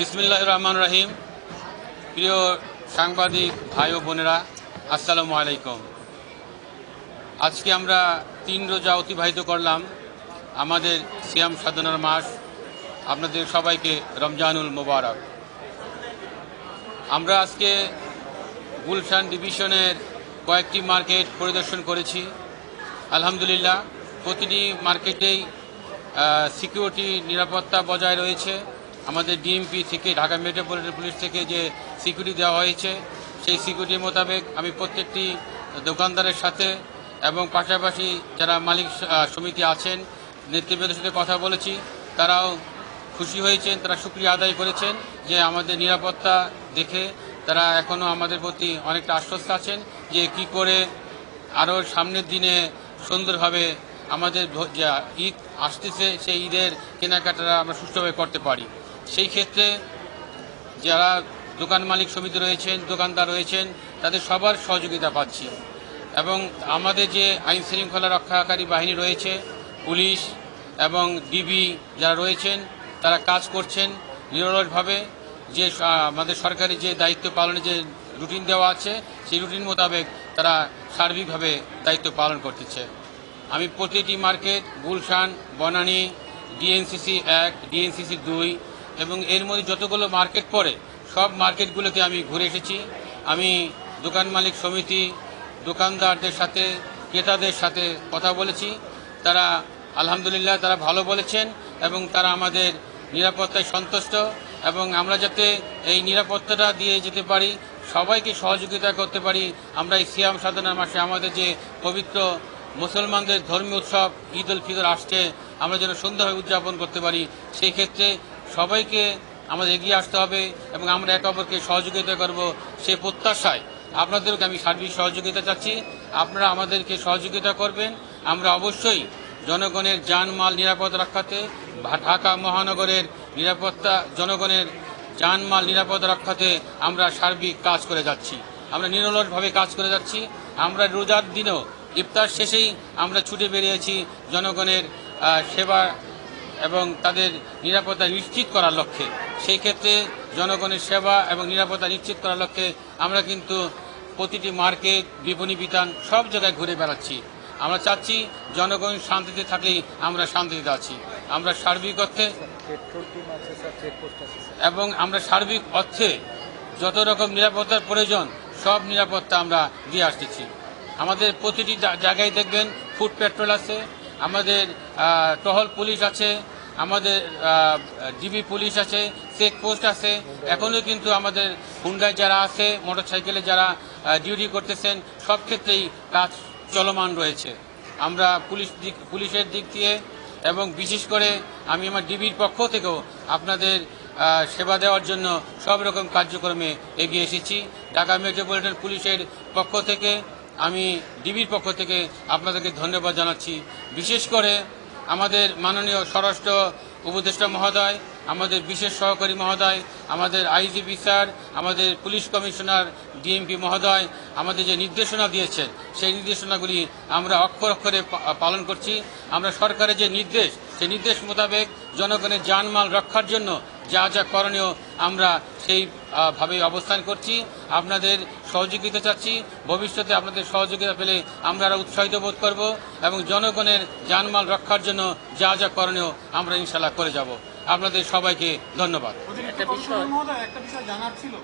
বিসমিল্লাহির রহমানির রহিম। প্রিয় সাংবাদিক ভাই ও বোনেরা, আসসালামু আলাইকুম। আজকে আমরা 3 রোজা অতিবাহিত করলাম, আমাদের সিয়াম সাধনার মাস। আপনাদের সবাইকে রমজানুল মোবারক। আমরা আজকে গুলশান ডিভিশনের কয়েকটি মার্কেট পরিদর্শন করেছি। আলহামদুলিল্লাহ, প্রতিটি মার্কেটেই সিকিউরিটি নিরাপত্তা বজায় রয়েছে। আমাদের ডিএমপি থেকে, ঢাকা মেট্রোপলিটন পুলিশ থেকে যে সিকিউরিটি দেওয়া হয়েছে, সেই সিকিউরিটি মোতাবেক আমি প্রত্যেকটি দোকানদারের সাথে এবং পাশাপাশি যারা মালিক সমিতি আছেন, নেতৃবৃন্দের সাথে কথা বলেছি। তারাও খুশি হয়েছেন, তারা শুকরিয়া আদায় করেছেন যে আমাদের নিরাপত্তা দেখে তারা এখনও আমাদের প্রতি অনেকটা আশ্বস্ত আছেন যে কি করে আরও সামনের দিনে সুন্দরভাবে আমাদের যে ঈদ আসতেছে, সেই ঈদের কেনাকাটা আমরা সুষ্ঠুভাবে করতে পারি। সেই ক্ষেত্রে যারা দোকান মালিক সমিতি রয়েছেন, দোকানদার রয়েছেন, তাদের সবার সহযোগিতা পাচ্ছি। এবং আমাদের যে আইন শৃঙ্খলা রক্ষাকারী বাহিনী রয়েছে, পুলিশ এবং ডিবি যারা রয়েছেন, তারা কাজ করছেন নিরলসভাবে। যে আমাদের সরকারি যে দায়িত্ব পালনের যে রুটিন দেওয়া আছে, সেই রুটিন মোতাবেক তারা সার্বিকভাবে দায়িত্ব পালন করতেছে। আমি প্রতিটি market, Gulshan, Banani, DNCC 1, DNCC 2 এবং এর মধ্যে যতগুলো মার্কেট পড়ে সব মার্কেটগুলোতে আমি ঘুরে এসেছি। আমি দোকান মালিক সমিতি, দোকানদারদের সাথে, ক্রেতাদের সাথে কথা বলেছি। তারা আলহামদুলিল্লাহ তারা ভালো বলেছেন এবং তারা আমাদের নিরাপত্তায় সন্তুষ্ট এবং আমরা যাতে এই নিরাপত্তাটা দিয়ে যেতে পারি, সবাইকে সহযোগিতা করতে পারি। আমরা এই সিয়াম সাধনার মাসে আমাদের যে পবিত্র মুসলমানদের ধর্মীয় উৎসব ঈদ উল ফিতর আসছে, আমরা যেন সুন্দরভাবে উদযাপন করতে পারি, সেই ক্ষেত্রে সবাইকে আমাদের এগিয়ে আসতে হবে এবং আমরা একে অপরকে সহযোগিতা করব, সেই প্রত্যাশায় আপনাদেরকে আমি সার্বিক সহযোগিতা চাচ্ছি। আপনারা আমাদেরকে সহযোগিতা করবেন। আমরা অবশ্যই জনগণের জানমাল নিরাপদ রক্ষাতে, ঢাকা মহানগরের নিরাপত্তা, জনগণের জানমাল নিরাপদ রক্ষাতে আমরা সার্বিক কাজ করে যাচ্ছি। আমরা নিরলসভাবে কাজ করে যাচ্ছি। আমরা রোজার দিনও ইফতার শেষেই আমরা ছুটে বেরিয়েছি জনগণের সেবা এবং তাদের নিরাপত্তা নিশ্চিত করার লক্ষ্যে। সেই ক্ষেত্রে জনগণের সেবা এবং নিরাপত্তা নিশ্চিত করার লক্ষ্যে আমরা কিন্তু প্রতিটি মার্কেট, বিপণী বিতান সব জায়গায় ঘুরে বেড়াচ্ছি। আমরা চাচ্ছি জনগণ শান্তিতে থাকলেই আমরা শান্তিতে আছি। আমরা সার্বিক অর্থে এবং আমরা সার্বিক অর্থে যত রকম নিরাপত্তার প্রয়োজন সব নিরাপত্তা আমরা দিয়ে আসতেছি। আমাদের প্রতিটি জায়গায় দেখবেন ফুড পেট্রোল আছে, আমাদের টহল পুলিশ আছে, আমাদের ডিবি পুলিশ আছে, চেকপোস্ট আছে। এখনও কিন্তু আমাদের হুন্ডায় যারা আছে, মোটরসাইকেলে যারা ডিউটি করতেছেন, সব ক্ষেত্রেই কাজ চলমান রয়েছে। আমরা পুলিশের দিক দিয়ে এবং বিশেষ করে আমি আমার ডিবির পক্ষ থেকেও আপনাদের সেবা দেওয়ার জন্য সব রকম কার্যক্রমে এগিয়ে এসেছি। ঢাকা মেট্রোপলিটন পুলিশের পক্ষ থেকে, আমি ডিবির পক্ষ থেকে আপনাদেরকে ধন্যবাদ জানাচ্ছি। বিশেষ করে আমাদের মাননীয় স্বরাষ্ট্র উপদেষ্টা মহোদয়, আমাদের বিশেষ সহকারী মহোদয়, আমাদের আইজিপি স্যার, আমাদের পুলিশ কমিশনার ডিএমপি মহোদয় আমাদের যে নির্দেশনা দিয়েছেন, সেই নির্দেশনাগুলি আমরা অক্ষরে অক্ষরে পালন করছি। আমরা সরকারের যে নির্দেশ, সেই নির্দেশ মোতাবেক জনগণের জানমাল রক্ষার জন্য যা যা করণীয় আমরা সেইভাবে অবস্থান করছি। আপনাদের সহযোগিতা চাচ্ছি। ভবিষ্যতে আপনাদের সহযোগিতা পেলে আমরা আরও উৎসাহিত বোধ করব এবং জনগণের জানমাল রক্ষার জন্য যা যা করণীয় আমরা ইনশাআল্লাহ করে যাব। আপনাদের সবাইকে ধন্যবাদ। একটা বিষয় জানার ছিল।